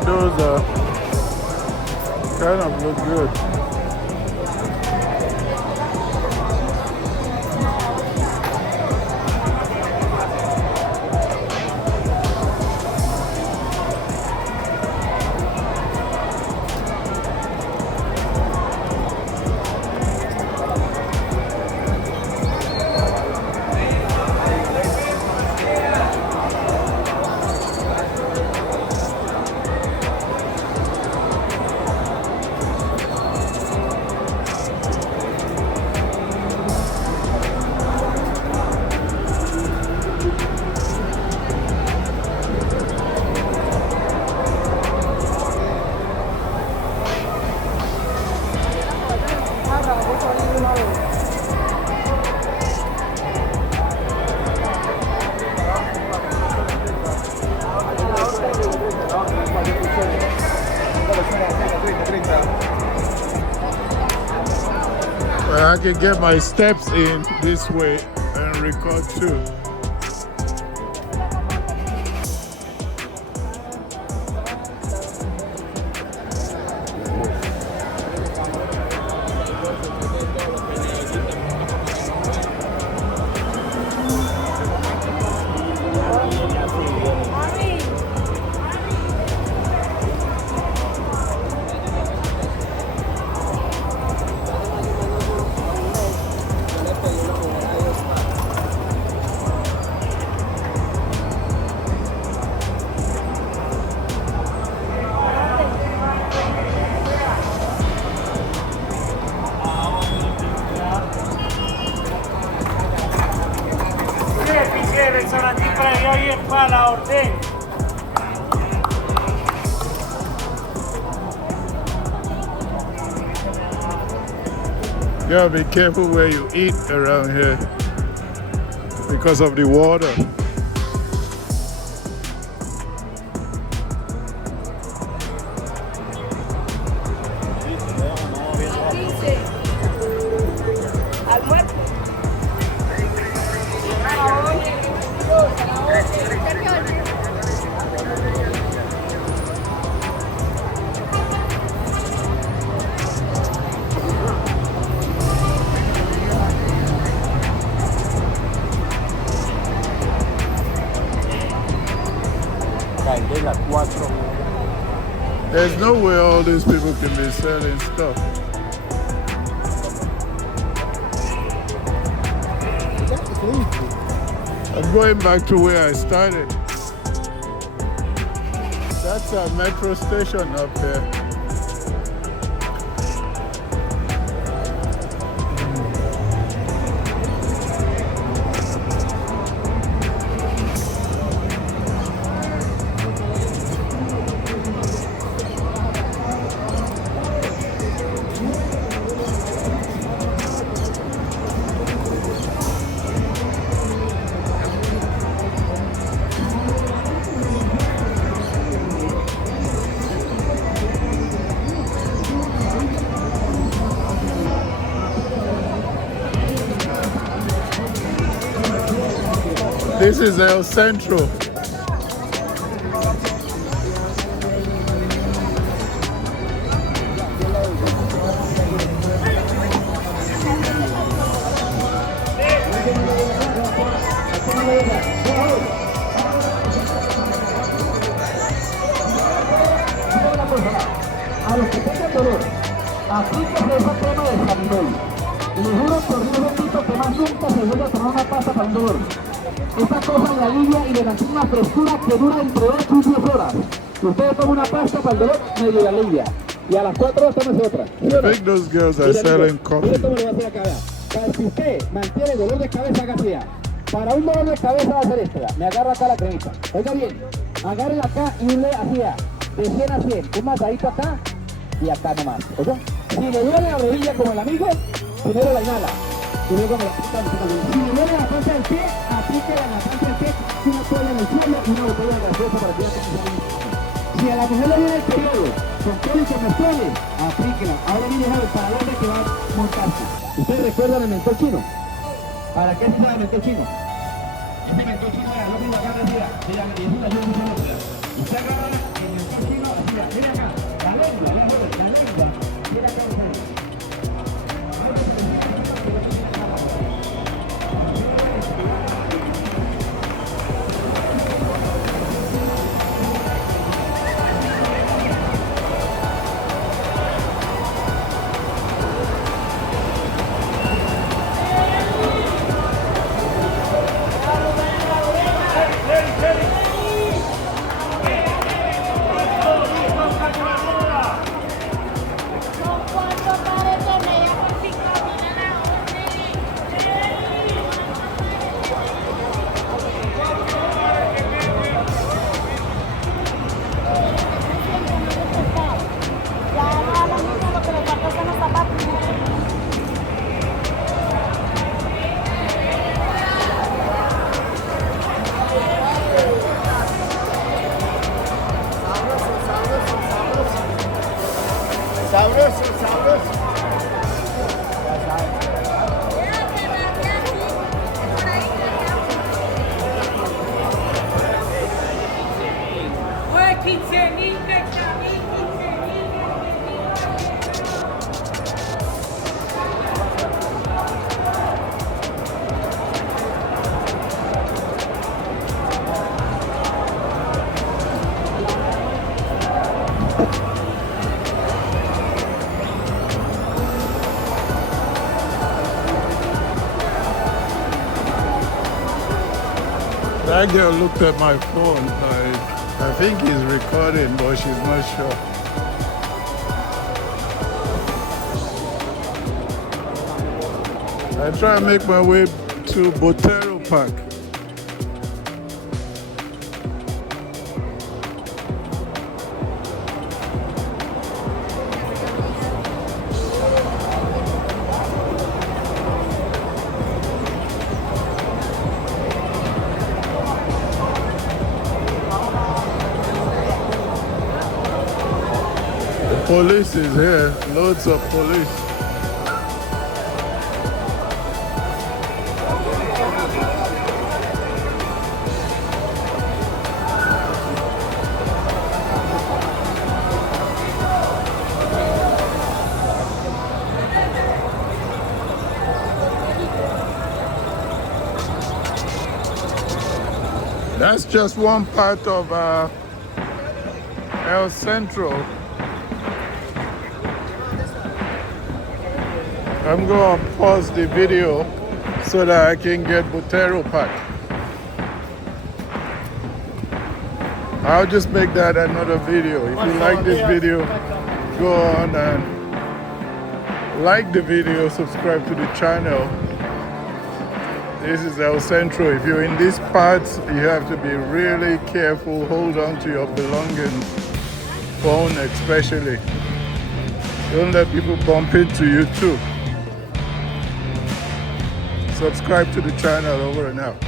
thought those kind of look good. I can get my steps in this way and record too. You gotta be careful where you eat around here because of the water. There's no way all these people can be selling stuff. I'm going back to where I started. That's a metro station up there. This is El Centro. A los que tengan dolor, aplíquese esa crema de Sanidol. Y les juro por Dios bendito que más nunca se vuelve a tomar una pasta para un dolor. Esta cosa le alivia y le mantiene una frescura que dura entre 8 y 10 horas. Si usted toma una pasta para el dolor, medio le alivia. Y a las 4 horas tómese otra. I think those girls are selling coffee. Mire cómo le va a hacer acá. Para si usted mantiene dolor de cabeza, haga así. Para un dolor de cabeza va a hacer esto. Me agarra acá la cremita. Oiga bien, agarre acá y le hacía de 100 a 100. Un masadito acá y acá nomás. ¿Oye? Si le duele la rodilla como el amigo, primero la inhala. Y luego me la aplica. Si le duele la planta del pie, aplíquela en la planta del pie, una toalla en el suelo y una botella de gaseosa para que no se. Si a la mujer le viene el periodo con cólicos menstruales, aplíquela. Ahora viene el para la que va a montarse. ¿Ustedes recuerdan el mentol chino? ¿Para qué se usa el mentol chino? Este mentol chino era lo mismo acá decía, y es una ayuda muy buena. Usted agarra el mentol chino así. Sabroso, sabroso. That girl looked at my phone. I think he's recording, but she's not sure. I try and make my way to Botero Park. Police is here, loads of police. That's just one part of El Centro. I'm going to pause the video so that I can get Botero Park. I'll just make that another video. If you like this video, go on and like the video, subscribe to the channel. This is El Centro. If you're in these parts, you have to be really careful. Hold on to your belongings, phone especially. Don't let people bump into you too. Subscribe to the channel. Over and out.